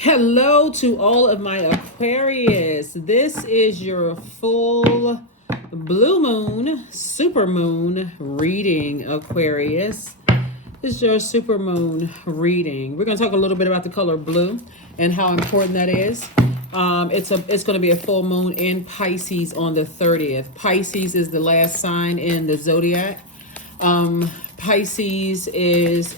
Hello to all of my Aquarius. This is your full blue moon, super moon reading, Aquarius. This is your super moon reading. We're going to talk a little bit about the color blue and how important that is. It's going to be a full moon in Pisces on the 30th. Pisces is the last sign in the Zodiac. Pisces is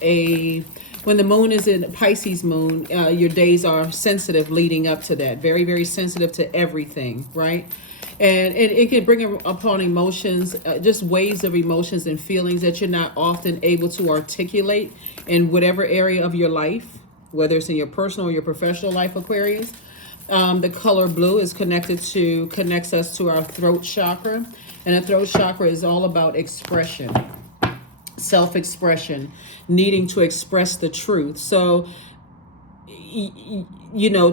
when the moon is in Pisces moon, your days are sensitive leading up to that. Very, very sensitive to everything, right? And it can bring upon emotions, just waves of emotions and feelings that you're not often able to articulate in whatever area of your life, whether it's in your personal or your professional life, Aquarius. The color blue connects us to our throat chakra. And the throat chakra is all about expression, self-expression, needing to express the truth. So,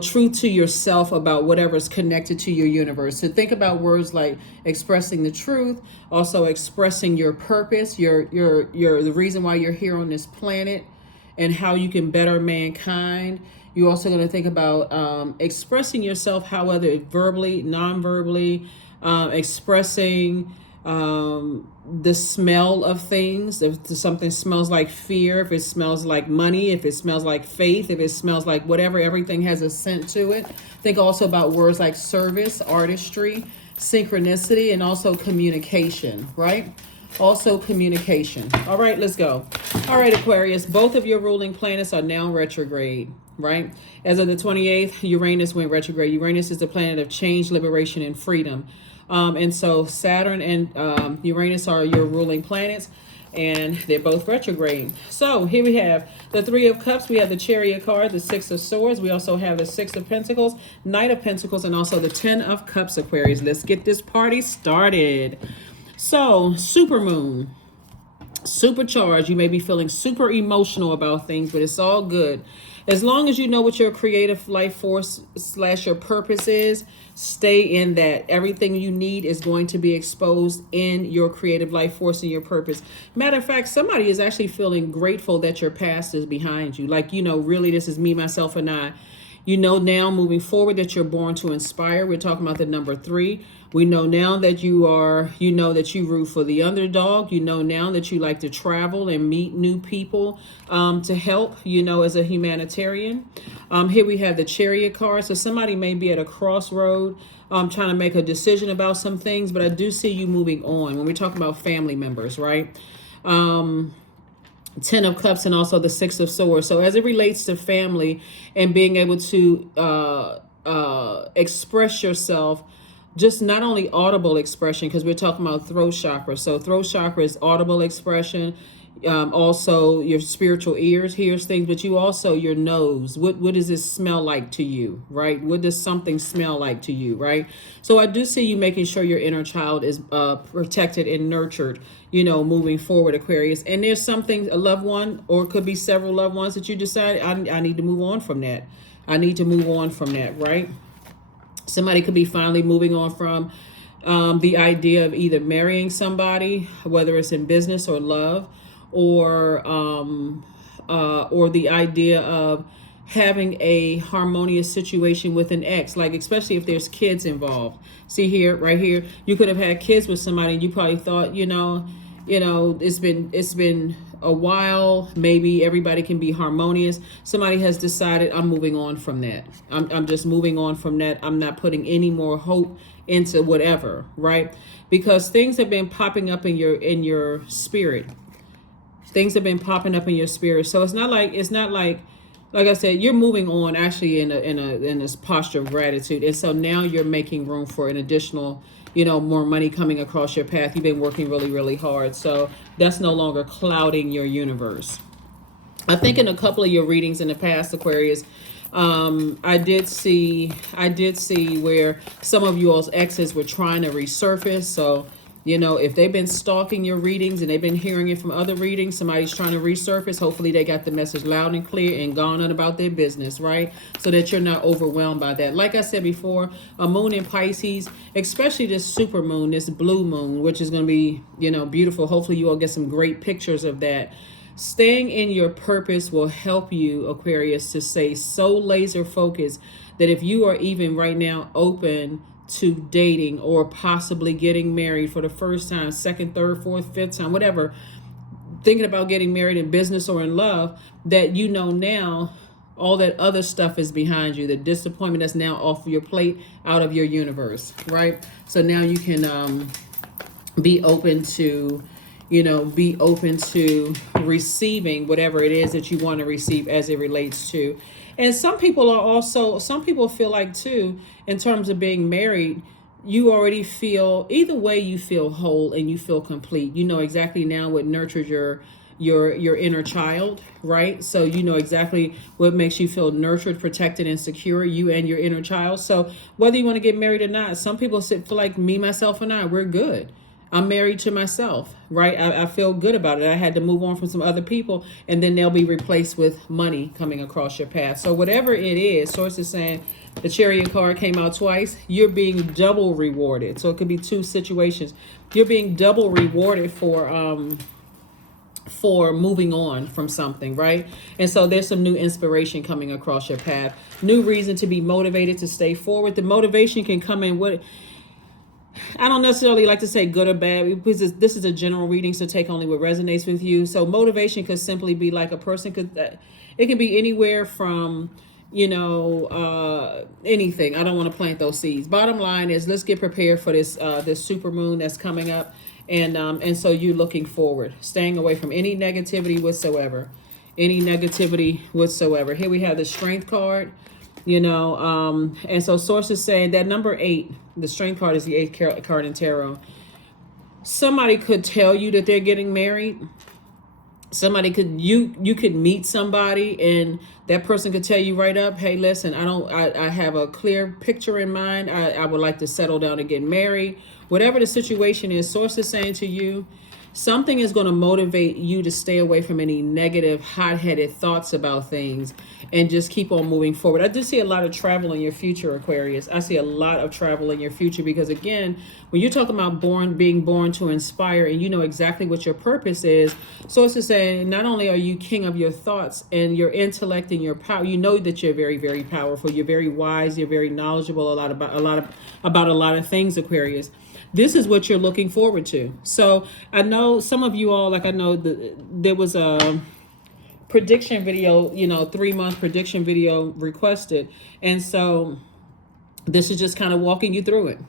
truth to yourself about whatever's connected to your universe. So think about words like expressing the truth, also expressing your purpose, the reason why you're here on this planet, and how you can better mankind. You're also going to think about expressing yourself, however, verbally, non-verbally, expressing the smell of things. If something smells like fear, if it smells like money, if it smells like faith, if it smells like whatever, everything has a scent to it. Think also about words like service, artistry, synchronicity, and also communication, right? Also communication. All right, let's go. All right, Aquarius, both of your ruling planets are now retrograde, right? As of the 28th, Uranus went retrograde. Uranus is the planet of change, liberation, and freedom. And so Saturn and Uranus are your ruling planets, and they're both retrograde. So here we have the Three of Cups. We have the Chariot card, the Six of Swords. We also have the Six of Pentacles, Knight of Pentacles, and also the Ten of Cups, Aquarius. Let's get this party started. So, super moon, supercharged. You may be feeling super emotional about things, but it's all good. As long as you know what your creative life force / your purpose is, stay in that. Everything you need is going to be exposed in your creative life force and your purpose. Matter of fact, somebody is actually feeling grateful that your past is behind you. Like, really, this is me, myself, and I. Now moving forward that you're born to inspire. We're talking about the number 3. We know now that that you root for the underdog. Now that you like to travel and meet new people to help, as a humanitarian. Here we have the Chariot card. So somebody may be at a crossroad trying to make a decision about some things, but I do see you moving on when we talk about family members, right? Ten of Cups and also the Six of Swords. So as it relates to family and being able to express yourself, just not only audible expression, because we're talking about throat chakra. So throat chakra is audible expression. Also your spiritual ears hears things, but you also your nose. What does this smell like to you, right? What does something smell like to you, right? So I do see you making sure your inner child is protected and nurtured, moving forward, Aquarius. And there's something, a loved one, or it could be several loved ones that you decide, I need to move on from that. I need to move on from that, right? Somebody could be finally moving on from the idea of either marrying somebody, whether it's in business or love, or the idea of having a harmonious situation with an ex, like especially if there's kids involved. See here, right here, you could have had kids with somebody and you probably thought, it's been a while, maybe everybody can be harmonious. Somebody has decided, I'm moving on from that. I'm just moving on from that. I'm not putting any more hope into whatever, right? Because things have been popping up in your spirit. Things have been popping up in your spirit. So it's not like I said, you're moving on actually in this posture of gratitude. And so now you're making room for an additional, more money coming across your path. You've been working really, really hard. So that's no longer clouding your universe. I think in a couple of your readings in the past, Aquarius, I did see where some of you all's exes were trying to resurface. So if they've been stalking your readings and they've been hearing it from other readings, somebody's trying to resurface. Hopefully they got the message loud and clear and gone on about their business, right? So that you're not overwhelmed by that. Like I said before, a moon in Pisces, especially this super moon, this blue moon, which is going to be, beautiful. Hopefully you all get some great pictures of that. Staying in your purpose will help you, Aquarius, to stay so laser focused that if you are even right now open to dating or possibly getting married for the first time, second, third, fourth, fifth time, whatever, thinking about getting married in business or in love, that you know now all that other stuff is behind you, the disappointment that's now off your plate, out of your universe, right? So now you can be open to, be open to receiving whatever it is that you want to receive as it relates to. And some people feel like too, in terms of being married, you already feel, either way you feel whole and you feel complete. You know exactly now what nurtures your inner child, right? So you know exactly what makes you feel nurtured, protected, and secure, you and your inner child. So whether you want to get married or not, some people feel like me, myself, and I, we're good. I'm married to myself, right? I feel good about it. I had to move on from some other people, and then they'll be replaced with money coming across your path. So whatever it is, Source is saying the Chariot card came out twice. You're being double rewarded. So it could be two situations. You're being double rewarded for moving on from something, right? And so there's some new inspiration coming across your path. New reason to be motivated to stay forward. The motivation can come in with, I don't necessarily like to say good or bad, because this is a general reading, so take only what resonates with you. So motivation could simply be like a person could, it can be anywhere from, anything. I don't want to plant those seeds. Bottom line is, let's get prepared for this super moon that's coming up. And so you're looking forward, staying away from any negativity whatsoever, Here we have the Strength card. And so Source is saying that number 8, the Strength card, is the 8th card in tarot. Somebody could tell you that they're getting married. Somebody could, you could meet somebody and that person could tell you right up, hey, listen, I have a clear picture in mind. I would like to settle down and get married. Whatever the situation is, Source is saying to you, something is going to motivate you to stay away from any negative, hot-headed thoughts about things and just keep on moving forward. I do see a lot of travel in your future, Aquarius. I see a lot of travel in your future because, again, when you're talking about being born to inspire and you know exactly what your purpose is, Source is saying not only are you king of your thoughts and your intellect and your power, you know that you're very, very powerful. You're very wise. You're very knowledgeable about a lot of things, Aquarius. This is what you're looking forward to. So I know some of you all, there was a prediction video, 3-month prediction video requested. And so this is just kind of walking you through it.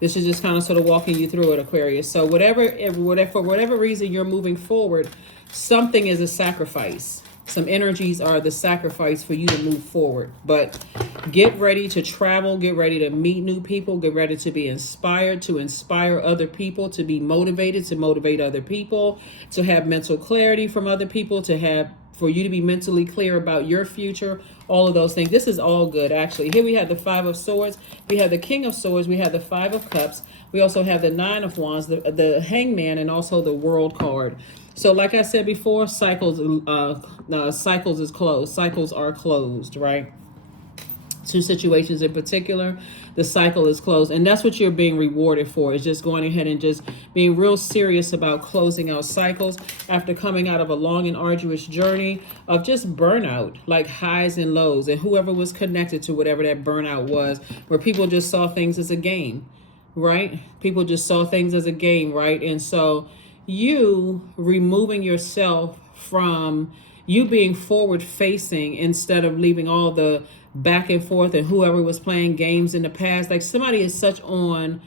This is just kind of sort of walking you through it, Aquarius. So for whatever reason you're moving forward, something is a sacrifice. Some energies are the sacrifice for you to move forward. But get ready to travel, get ready to meet new people, get ready to be inspired, to inspire other people, to be motivated, to motivate other people, to have mental clarity from other people, for you to be mentally clear about your future, all of those things. This is all good, actually. Here we have the 5 of Swords, we have the King of Swords, we have the 5 of Cups, we also have the 9 of Wands, the Hangman, and also the World card. So like I said before, cycles is closed. Cycles are closed, right? 2 situations in particular, the cycle is closed. And that's what you're being rewarded for, is just going ahead and just being real serious about closing out cycles after coming out of a long and arduous journey of just burnout, like highs and lows. And whoever was connected to whatever that burnout was, where people just saw things as a game, right? People just saw things as a game, right? And so you removing yourself from you being forward facing instead of leaving all the back and forth and whoever was playing games in the past. Like, somebody is such on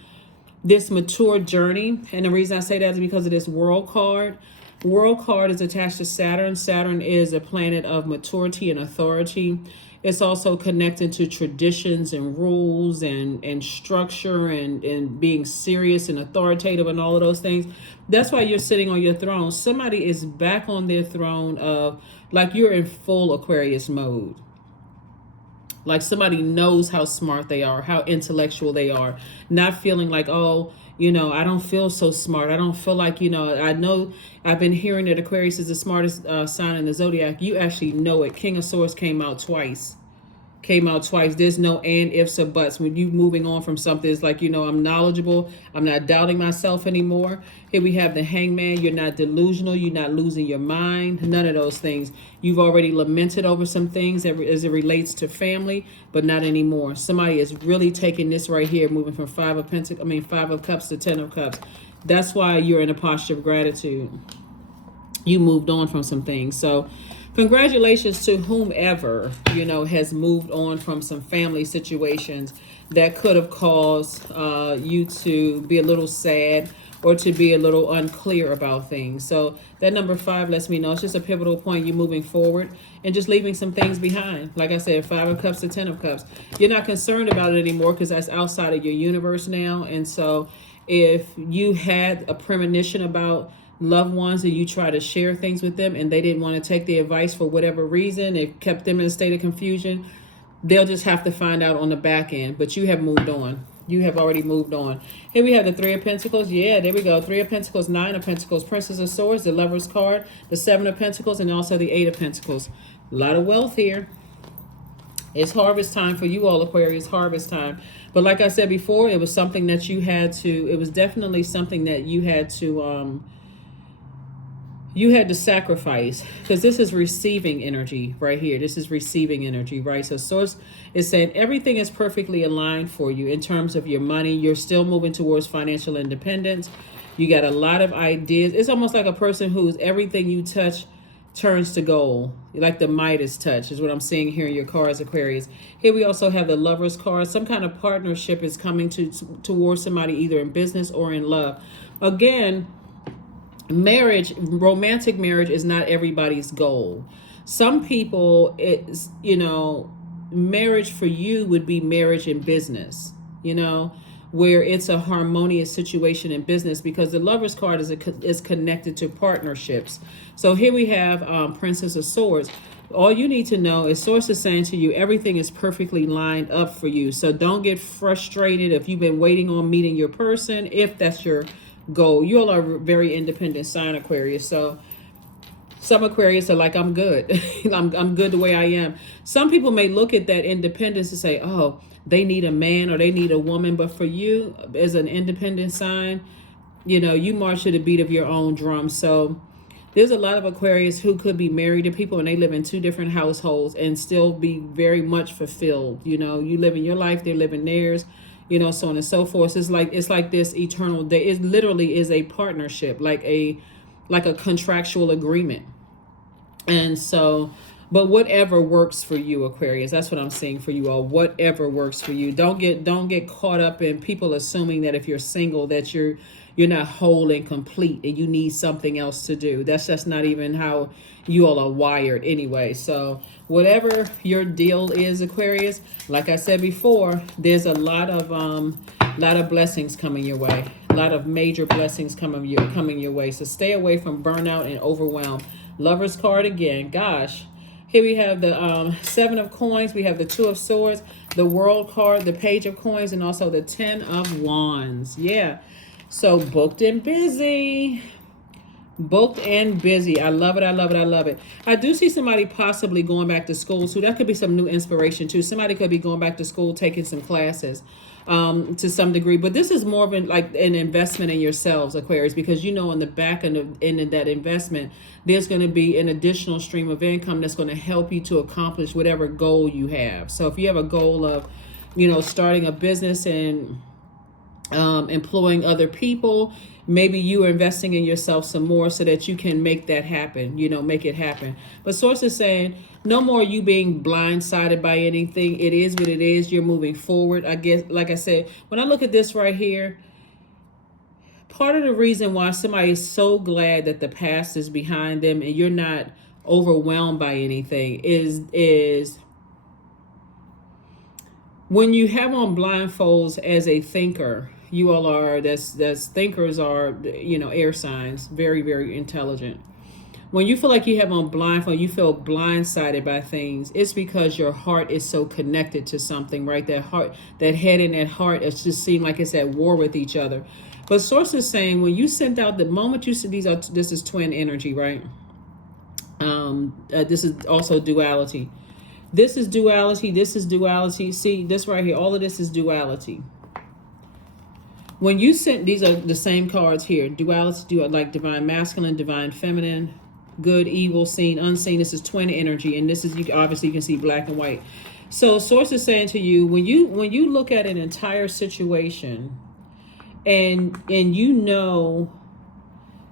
this mature journey. And the reason I say that is because of this World card. World card is attached to Saturn. Saturn is a planet of maturity and authority. It's also connected to traditions and rules and structure and being serious and authoritative and all of those things. That's why you're sitting on your throne. Somebody is back on their throne of, like, you're in full Aquarius mode. Like, somebody knows how smart they are, how intellectual they are, not feeling like, oh, I don't feel so smart. I don't feel like, I know I've been hearing that Aquarius is the smartest sign in the Zodiac. You actually know it. King of Swords came out twice. came out twice. There's no and, ifs, or buts. When you moving on from something, it's like, I'm knowledgeable. I'm not doubting myself anymore. Here we have the Hangman. You're not delusional. You're not losing your mind. None of those things. You've already lamented over some things as it relates to family, but not anymore. Somebody is really taking this right here, moving from Five of Cups to Ten of Cups. That's why you're in a posture of gratitude. You moved on from some things. So congratulations to whomever, has moved on from some family situations that could have caused you to be a little sad or to be a little unclear about things. So that number 5 lets me know it's just a pivotal point. You're moving forward and just leaving some things behind. Like I said, 5 of Cups to 10 of Cups. You're not concerned about it anymore because that's outside of your universe now. And so if you had a premonition about loved ones and you try to share things with them and they didn't want to take the advice for whatever reason, it kept them in a state of confusion, they'll just have to find out on the back end. But you have moved on. You have already moved on. Here we have the 3 of Pentacles. Yeah, there we go. 3 of Pentacles, 9 of Pentacles, Princess of Swords, the Lover's card, the 7 of Pentacles, and also the 8 of Pentacles. A lot of wealth here. It's harvest time for you all, Aquarius, harvest time. But like I said before, it was something that you had to, it was definitely something that you had to sacrifice, because this is receiving energy right here. This is receiving energy, right? So Source is saying everything is perfectly aligned for you in terms of your money. You're still moving towards financial independence. You got a lot of ideas. It's almost like a person who's everything you touch turns to gold, like the Midas touch is what I'm seeing here in your cards, Aquarius. Here we also have the Lover's card. Some kind of partnership is coming towards somebody, either in business or in love. Again, marriage, romantic marriage is not everybody's goal. Some people, it's, marriage for you would be marriage in business, where it's a harmonious situation in business, because the Lover's card is connected to partnerships. So here we have Princess of Swords. All you need to know is Source is saying to you, everything is perfectly lined up for you. So don't get frustrated if you've been waiting on meeting your person, if that's your goal. You all are a very independent sign, Aquarius. So some Aquarius are like, I'm good. I'm good the way I am. Some people may look at that independence and say, oh, they need a man or they need a woman. But for you, as an independent sign, you march to the beat of your own drum. So there's a lot of Aquarius who could be married to people and they live in 2 different households and still be very much fulfilled. You live in your life, they live in theirs, so on and so forth. It's like this eternal day. It literally is a partnership, like a contractual agreement. And so, but whatever works for you, Aquarius, that's what I'm saying for you all. Whatever works for you. Don't get caught up in people assuming that if you're single that you're not whole and complete and you need something else to do. That's just not even how you all are wired anyway. So whatever your deal is, Aquarius, like I said before, there's a lot of blessings coming your way. A lot of major blessings coming your way. So stay away from burnout and overwhelm. Lover's card again. Gosh. Here we have the 7 of Coins. We have the 2 of Swords, the World card, the Page of Coins, and also the 10 of Wands. Yeah. So booked and busy. Booked and busy. I love it. I love it. I love it. I do see somebody possibly going back to school too. That could be some new inspiration too. Somebody could be going back to school, taking some classes to some degree. But this is more of an investment in yourselves, Aquarius, because on the back end of that investment, there's going to be an additional stream of income that's going to help you to accomplish whatever goal you have. So if you have a goal of, starting a business and employing other people, maybe you are investing in yourself some more so that you can make that happen, make it happen. But Source is saying no more you being blindsided by anything. It is what it is. You're moving forward. I guess, like I said, when I look at this right here, part of the reason why somebody is so glad that the past is behind them and you're not overwhelmed by anything is when you have on blindfolds as a thinker. You all are, that's thinkers are, air signs, very, very intelligent. When you feel like you have on blindfold, you feel blindsided by things, it's because your heart is so connected to something, right? That heart, that head and that heart, it just seems like it's at war with each other. But Source is saying when you sent out, the moment you see this is twin energy, right? This is also duality. This is duality. This is duality. See, this right here, all of this is duality. When you sent, these are the same cards here. Duality, like divine masculine, divine feminine, good, evil, seen, unseen. This is twin energy, and this is, you obviously you can see black and white. So source is saying to you, when you look at an entire situation, and you know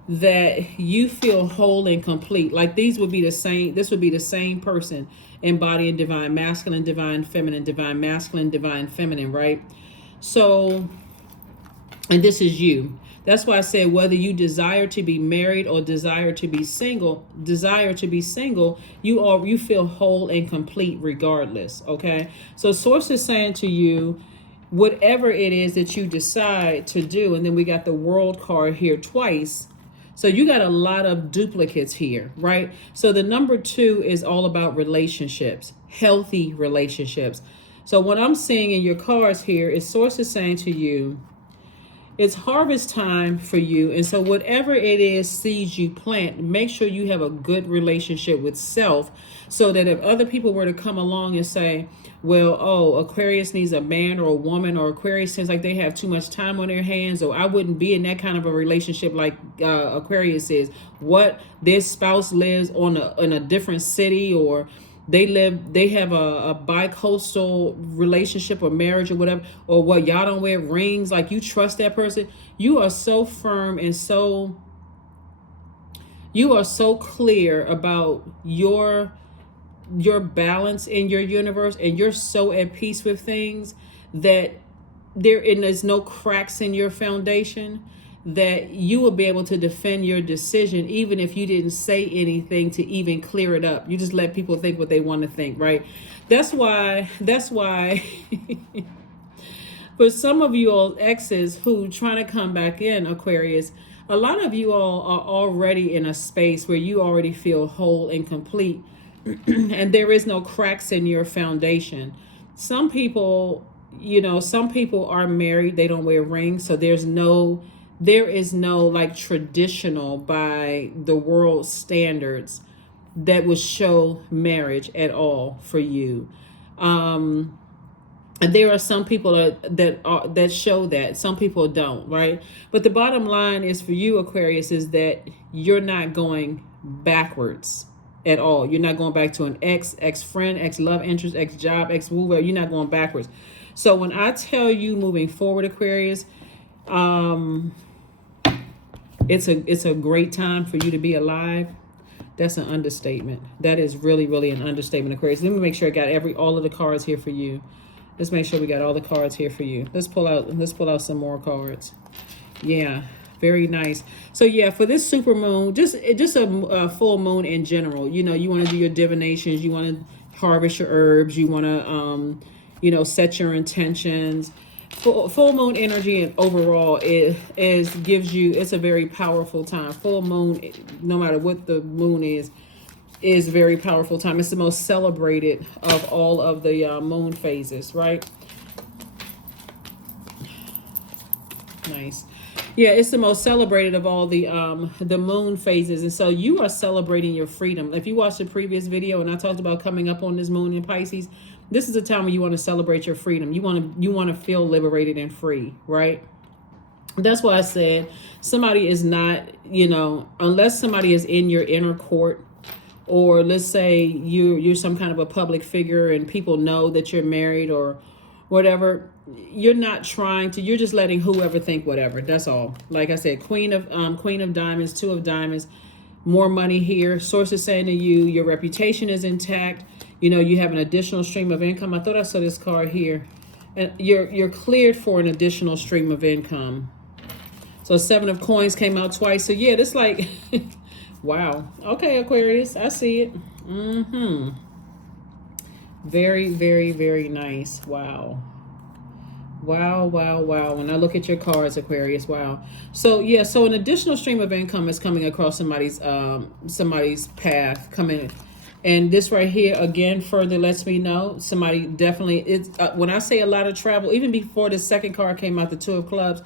that you feel whole and complete, like these would be the same, this would be the same person embodying divine masculine, divine feminine, divine masculine, divine feminine, right? So, and this is you. That's why I said, whether you desire to be married or desire to be single, you feel whole and complete regardless. Okay. So source is saying to you, whatever it is that you decide to do, and then we got the world card here twice. So you got a lot of duplicates here, right? So the number 2 is all about relationships, healthy relationships. So what I'm seeing in your cards here is source is saying to you, it's harvest time for you. And so whatever it is, seeds you plant, make sure you have a good relationship with self, so that if other people were to come along and say, well, oh, Aquarius needs a man or a woman, or Aquarius seems like they have too much time on their hands, or I wouldn't be in that kind of a relationship like Aquarius is. What, their spouse lives in a different city, or they have a bi-coastal relationship or marriage or whatever, or what, y'all don't wear rings, like you trust that person. You are so firm and you are so clear about your balance in your universe, and you're so at peace with things that there's no cracks in your foundation, that you will be able to defend your decision even if you didn't say anything to even clear it up. You just let people think what they want to think, right? That's why for some of you all exes who trying to come back in, Aquarius, a lot of you all are already in a space where you already feel whole and complete and there is no cracks in your foundation. Some people are married, they don't wear rings, so there is no like traditional by the world standards that would show marriage at all for you. And there are some people that show that, some people don't, right? But the bottom line is for you, Aquarius, is that you're not going backwards at all. You're not going back to an ex-friend, ex-love interest, ex-job, ex-woo. You're not going backwards. So when I tell you moving forward, Aquarius, it's a great time for you to be alive. That's an understatement. That is really, really an understatement, Aquarius. Let me make sure I got all of the cards here for you. Let's make sure we got all the cards here for you. Let's pull out some more cards. Yeah, very nice. So yeah, for this super moon, just a full moon in general. You know, you want to do your divinations, you want to harvest your herbs, you want to set your intentions. Full moon energy and overall it's a very powerful time. Full moon, no matter what the moon is very powerful time. It's the most celebrated of all of the moon phases, right? Nice. Yeah, it's the most celebrated of all the moon phases, and so you are celebrating your freedom. If you watched the previous video and I talked about coming up on this moon in Pisces, this is a time when you want to celebrate your freedom. You want to feel liberated and free, right? That's why I said somebody is not, unless somebody is in your inner court, or let's say you're some kind of a public figure and people know that you're married or whatever, you're just letting whoever think whatever. That's all. Like I said, Queen of Diamonds, Two of Diamonds, more money here. Source is saying to you, your reputation is intact. You have an additional stream of income. I thought I saw this card here. And you're cleared for an additional stream of income. So 7 of Coins came out twice. So yeah, this like, wow. Okay, Aquarius, I see it. Very, very, very nice. Wow. Wow, wow, wow. When I look at your cards, Aquarius, wow. So yeah, so an additional stream of income is coming across somebody's path coming. And this right here, again, further lets me know somebody definitely, when I say a lot of travel, even before the second card came out, the Two of Clubs,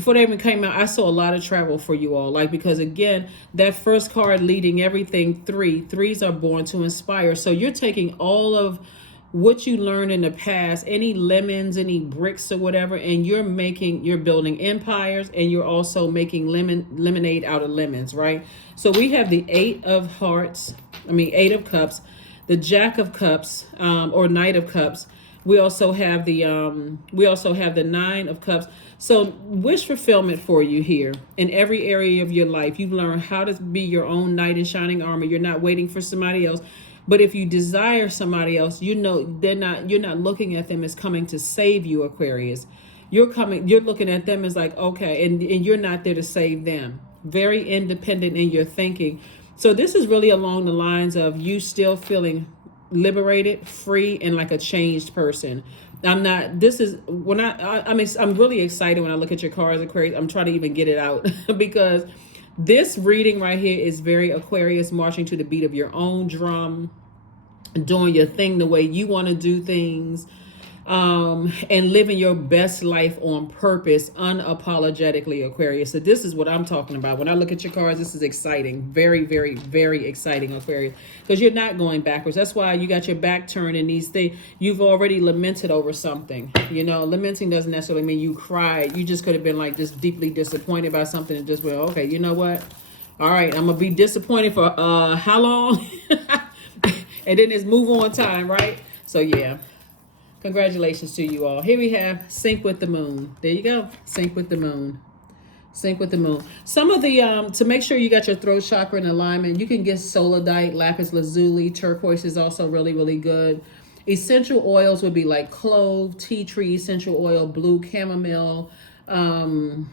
before they even came out, I saw a lot of travel for you all. Like, because again, that first card leading everything, threes are born to inspire. So you're taking all of what you learned in the past, any lemons, any bricks or whatever, and you're building empires, and you're also making lemonade out of lemons, right? So we have the eight of cups, the jack of cups, or knight of cups. We also have the nine of cups. So wish fulfillment for you here in every area of your life. You've learned how to be your own knight in shining armor. You're not waiting for somebody else. But if you desire somebody else, you're not looking at them as coming to save you, Aquarius. You're looking at them as like, okay, and you're not there to save them. Very independent in your thinking. So this is really along the lines of you still feeling liberated, free, and like a changed person. I'm really excited when I look at your cards, Aquarius. I'm trying to even get it out because this reading right here is very Aquarius, marching to the beat of your own drum, doing your thing the way you want to do things, and living your best life on purpose, unapologetically, Aquarius. So this is what I'm talking about. When I look at your cards, this is exciting. Very, very, very exciting, Aquarius. Because you're not going backwards. That's why you got your back turned in these things. You've already lamented over something. You know, lamenting doesn't necessarily mean you cried. You just could have been like just deeply disappointed by something and just went, okay, you know what? All right, I'm going to be disappointed for how long? And then it's move on time, right? So yeah. Congratulations to you all. Here we have sync with the moon. There you go. Sync with the moon. Sync with the moon. Some of the, to make sure you got your throat chakra in alignment, you can get solidite, lapis lazuli, turquoise is also really, really good. Essential oils would be like clove, tea tree essential oil, blue chamomile. You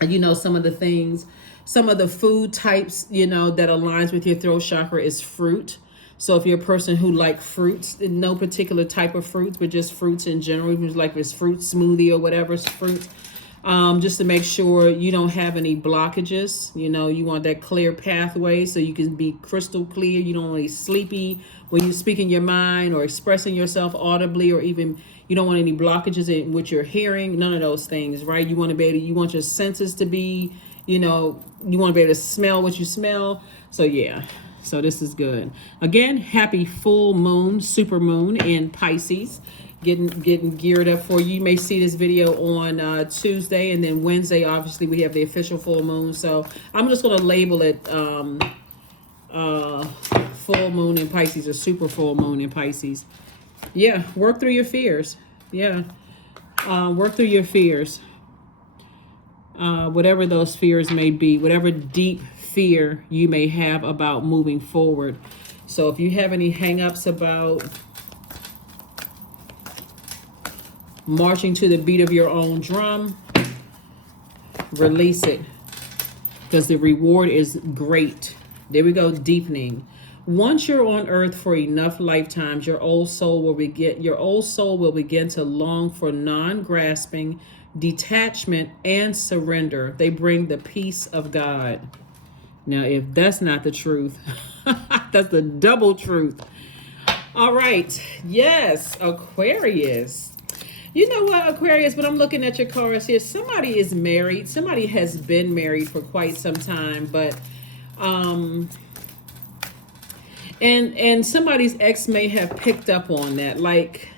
know, some of the things, some of the food types, you know, that aligns with your throat chakra is fruit. So if you're a person who like fruits, no particular type of fruits, but just fruits in general, even like this fruit smoothie or whatever, it's fruit, just to make sure you don't have any blockages. You know, you want that clear pathway so you can be crystal clear. You don't want to be sleepy when you're speaking your mind or expressing yourself audibly, or even you don't want any blockages in what you're hearing. None of those things, right? You want to be able to, you want your senses to be, you know, you want to be able to smell what you smell. So yeah. So this is good. Again, happy full moon, super moon in Pisces. Getting geared up for you. You may see this video on Tuesday, and then Wednesday, obviously, we have the official full moon. So I'm just going to label it full moon in Pisces, or super full moon in Pisces. Yeah, work through your fears. Yeah, work through your fears. Whatever those fears may be, whatever deep fear you may have about moving forward. So if you have any hang-ups about marching to the beat of your own drum, release it, because the reward is great. There we go, deepening. Once you're on earth for enough lifetimes, your old soul will begin to long for non-grasping, detachment, and surrender. They bring the peace of God. Now, if that's not the truth, that's the double truth. All right. Yes, Aquarius. You know what, Aquarius, when I'm looking at your cards here, somebody is married. Somebody has been married for quite some time, but and somebody's ex may have picked up on that. Like,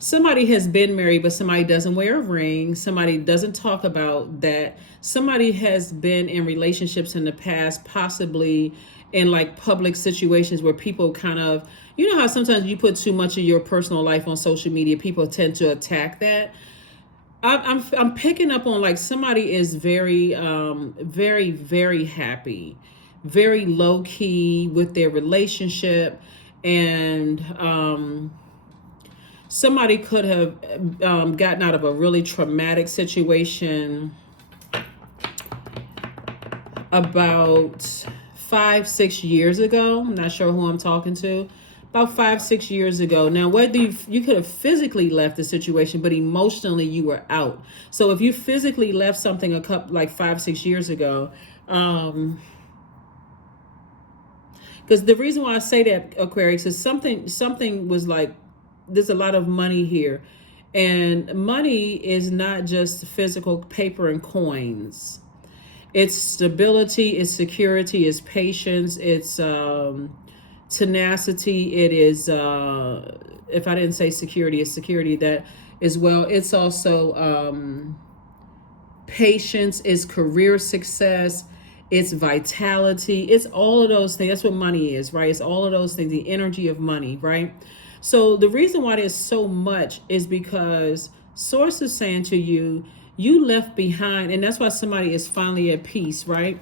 somebody has been married, but somebody doesn't wear a ring. Somebody doesn't talk about that. Somebody has been in relationships in the past, possibly in like public situations where people kind of, you know how sometimes you put too much of your personal life on social media, people tend to attack that. I'm picking up on like somebody is very, very, very happy, very low key with their relationship, and somebody could have gotten out of a really traumatic situation about 5-6 years ago. I'm not sure who I'm talking to. About 5-6 years ago. Now, whether you could have physically left the situation, but emotionally you were out. So if you physically left something like 5-6 years ago, because the reason why I say that, Aquarius, is something was like, there's a lot of money here, And money is not just physical paper and coins. It's stability, it's security, it's patience, it's tenacity. It is, if I didn't say security, it's security that as well. It's also patience, it's career success, it's vitality, it's all of those things. That's what money is, right? It's all of those things, the energy of money, right? So the reason why there's so much is because source is saying to you, you left behind, and that's why somebody is finally at peace, right?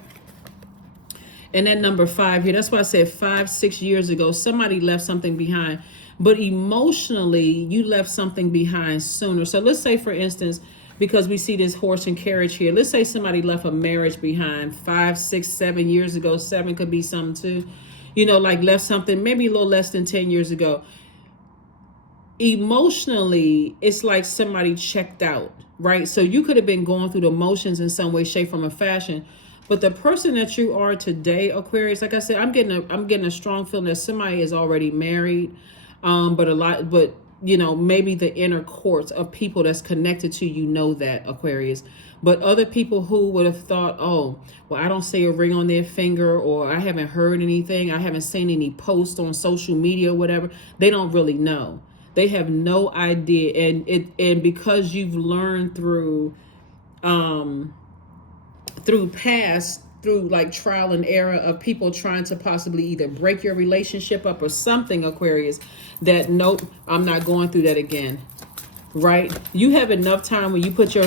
And that number 5 here, that's why I said 5-6 years ago, somebody left something behind. But emotionally, you left something behind sooner. So let's say, for instance, because we see this horse and carriage here, let's say somebody left a marriage behind 5, 6, 7 years ago. 7 could be something too. You know, like left something maybe a little less than 10 years ago. Emotionally, it's like somebody checked out, right? So you could have been going through the motions in some way, shape, form, or fashion. But the person that you are today, Aquarius, like I said, I'm getting a strong feeling that somebody is already married, but you know, maybe the inner courts of people that's connected to you know that, Aquarius. But other people who would have thought, oh, well, I don't see a ring on their finger, or I haven't heard anything, I haven't seen any posts on social media or whatever, they don't really know. They have no idea. And because you've learned through like trial and error of people trying to possibly either break your relationship up or something, Aquarius, that nope, I'm not going through that again. Right? You have enough time when you put your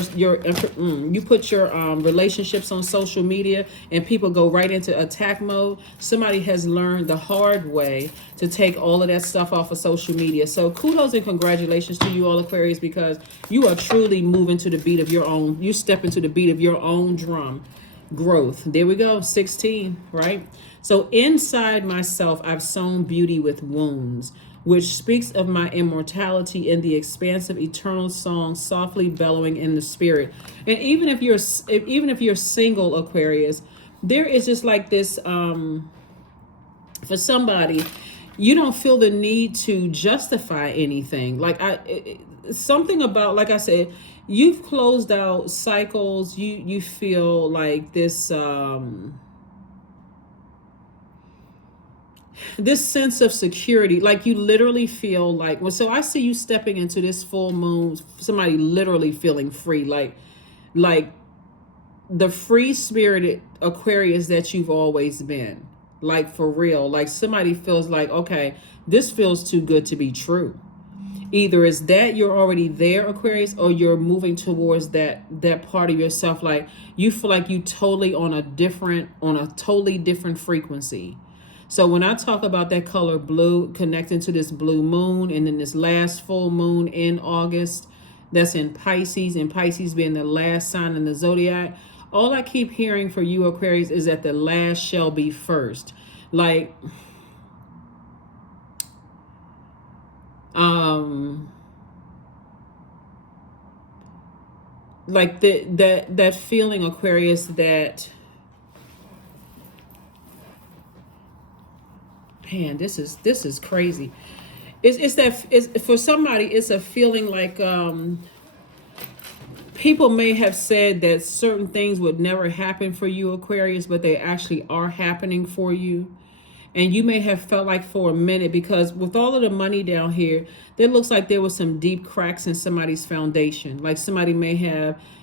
relationships on social media and people go right into attack mode. Somebody has learned the hard way to take all of that stuff off of social media. So kudos and congratulations to you all, Aquarius, because you are truly moving to the beat of your own. You step into the beat of your own drum. Growth. There we go. 16, right? So inside myself, I've sown beauty with wounds, which speaks of my immortality in the expansive eternal song softly bellowing in the spirit. And even if you're single, Aquarius, there is just like this for somebody, you don't feel the need to justify anything. Like something about, like I said, you've closed out cycles. You feel like this this sense of security, like you literally feel like, well, so I see you stepping into this full moon, somebody literally feeling free, like the free spirited Aquarius that you've always been, like for real. Like somebody feels like, okay, this feels too good to be true. Either it's that you're already there, Aquarius, or you're moving towards that part of yourself. Like you feel like you totally on a totally different frequency. So when I talk about that color blue connecting to this blue moon, and then this last full moon in August, that's in Pisces, and Pisces being the last sign in the Zodiac, all I keep hearing for you, Aquarius, is that the last shall be first. Like, that feeling, Aquarius, that, man, this is crazy. It's for somebody, it's a feeling like people may have said that certain things would never happen for you, Aquarius, but they actually are happening for you. And you may have felt like for a minute, because with all of the money down here, there looks like there was some deep cracks in somebody's foundation. Like somebody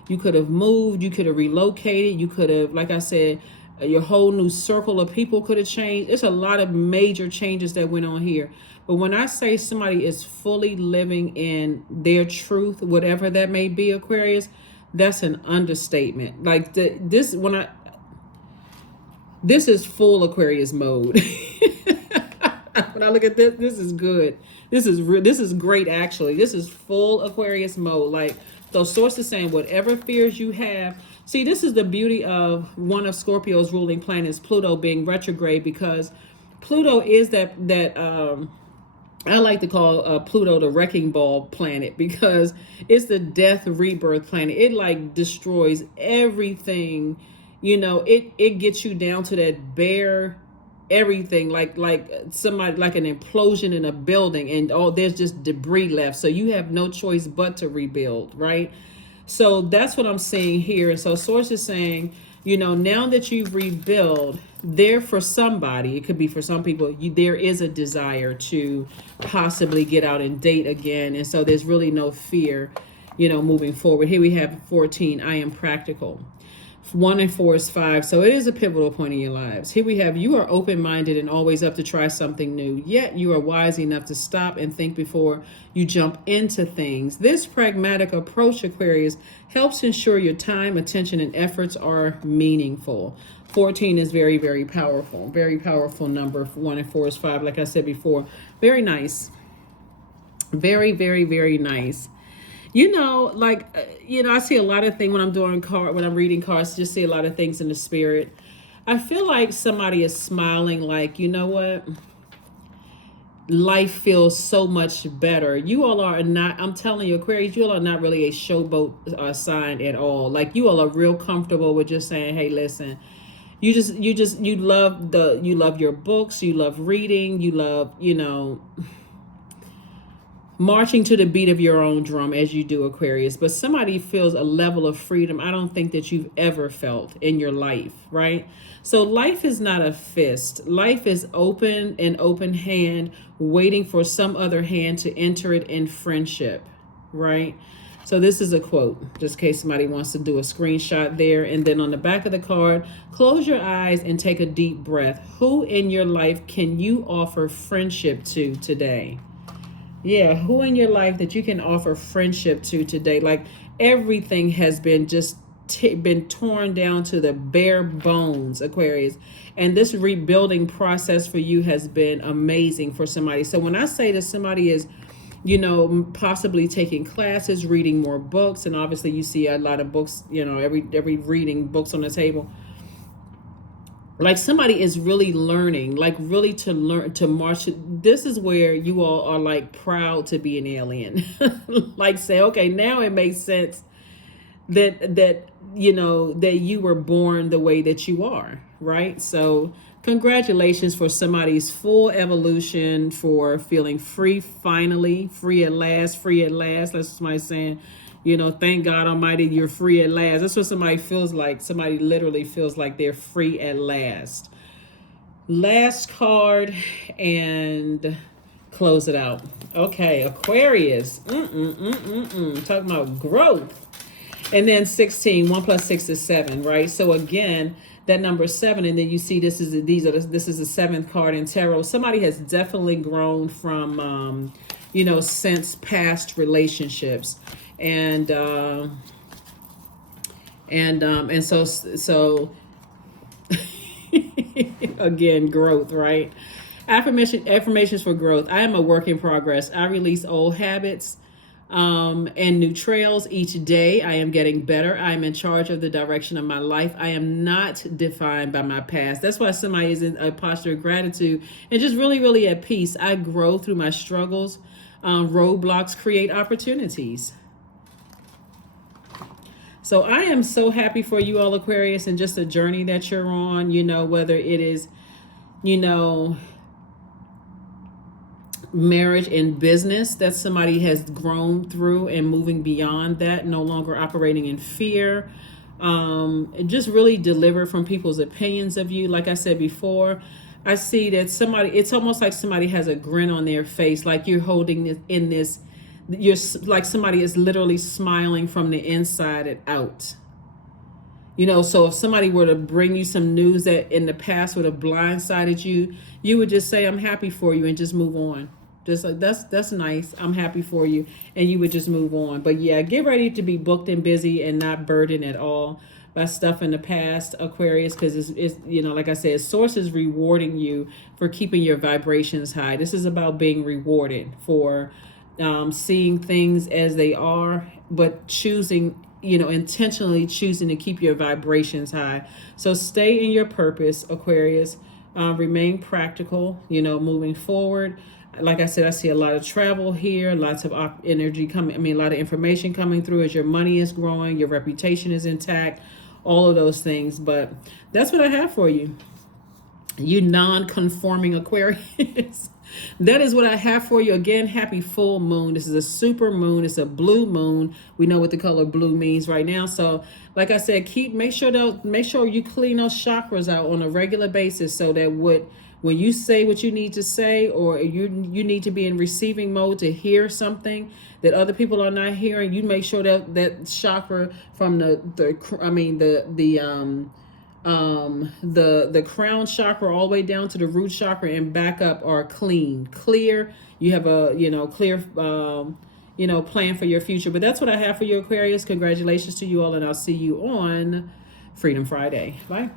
you could have moved, you could have relocated, you could have, like I said, your whole new circle of people could have changed. There's a lot of major changes that went on here. But when I say somebody is fully living in their truth, whatever that may be, Aquarius, that's an understatement. Like this is full Aquarius mode. When I look at this, this is good. This is great, actually. This is full Aquarius mode. Like those sources saying whatever fears you have. See, this is the beauty of one of Scorpio's ruling planets, Pluto, being retrograde, because Pluto is that I like to call Pluto the wrecking ball planet, because it's the death rebirth planet. It like destroys everything. You know, it gets you down to that bare everything, like somebody, like an implosion in a building, and there's just debris left. So you have no choice but to rebuild, right? So that's what I'm seeing here. And so source is saying, now that you've rebuilt, there for somebody, it could be for some people, there is a desire to possibly get out and date again. And so there's really no fear, moving forward. Here we have 14, I am practical. 1 and 4 is 5. So it is a pivotal point in your lives. Here we have, you are open-minded and always up to try something new. Yet you are wise enough to stop and think before you jump into things. This pragmatic approach, Aquarius, helps ensure your time, attention, and efforts are meaningful. 14 is very, very powerful. Very powerful number. 1 and 4 is 5. Like I said before, very nice. Very, very, very nice. I see a lot of things when I'm reading cards, just see a lot of things in the spirit. I feel like somebody is smiling, like, you know what? Life feels so much better. You all are not, I'm telling you, Aquarius, you all are not really a showboat sign at all. Like, you all are real comfortable with just saying, hey, listen, you love your books, you love reading, you love, marching to the beat of your own drum as you do, Aquarius. But somebody feels a level of freedom I don't think that you've ever felt in your life, right? So life is not a fist. Life is open, an open hand, waiting for some other hand to enter it in friendship, right? So this is a quote, just in case somebody wants to do a screenshot there. And then on the back of the card, close your eyes and take a deep breath. Who in your life can you offer friendship to today? Yeah, who in your life that you can offer friendship to today? Like, everything has been just been torn down to the bare bones, Aquarius. And this rebuilding process for you has been amazing for somebody. So when I say that somebody is, possibly taking classes, reading more books, and obviously you see a lot of books, every reading books on the table. Like, somebody is really learning, like really to learn to march. This is where you all are like proud to be an alien. Like, say, okay, now it makes sense that you were born the way that you are, right? So congratulations for somebody's full evolution, for feeling free, finally, free at last, free at last. That's what somebody's saying. Thank God Almighty, you're free at last. That's what somebody feels like. Somebody literally feels like they're free at last. Last card and close it out. Okay, Aquarius. Talking about growth. And then 16, 1 plus 6 is 7, right? So again, that number 7, and then you see this is the 7th card in tarot. Somebody has definitely grown from since past relationships. And so again, growth, right? Affirmations for growth. I am a work in progress. I release old habits and new trails each day. I am getting better. I am in charge of the direction of my life. I am not defined by my past. That's why somebody is in a posture of gratitude and just really, really at peace. I grow through my struggles. Roadblocks create opportunities. So I am so happy for you all, Aquarius, and just the journey that you're on, whether it is, marriage and business that somebody has grown through and moving beyond that, no longer operating in fear, just really deliver from people's opinions of you. Like I said before, I see that it's almost like somebody has a grin on their face, like you're holding this in this. You're like somebody is literally smiling from the inside and out. So if somebody were to bring you some news that in the past would have blindsided you, you would just say, I'm happy for you, and just move on. Just like, that's nice. I'm happy for you. And you would just move on. But yeah, get ready to be booked and busy and not burdened at all by stuff in the past, Aquarius, because it's like I said, source is rewarding you for keeping your vibrations high. This is about being rewarded for seeing things as they are, but choosing, intentionally choosing to keep your vibrations high. So stay in your purpose, Aquarius. Remain practical, moving forward. Like I said, I see a lot of travel here, lots of energy coming. A lot of information coming through as your money is growing, your reputation is intact, all of those things. But that's what I have for you. You non-conforming Aquarius. That is what I have for you. Again, happy full moon. This is a super moon. It's a blue moon. We know what the color blue means right now. So, like I said, make sure you clean those chakras out on a regular basis, so that when you say what you need to say, or you need to be in receiving mode to hear something that other people are not hearing, you make sure that chakra from the crown chakra all the way down to the root chakra and back up are clear. You have a clear plan for your future. But that's what I have for you, Aquarius. Congratulations to you all, and I'll see you on Freedom Friday. Bye.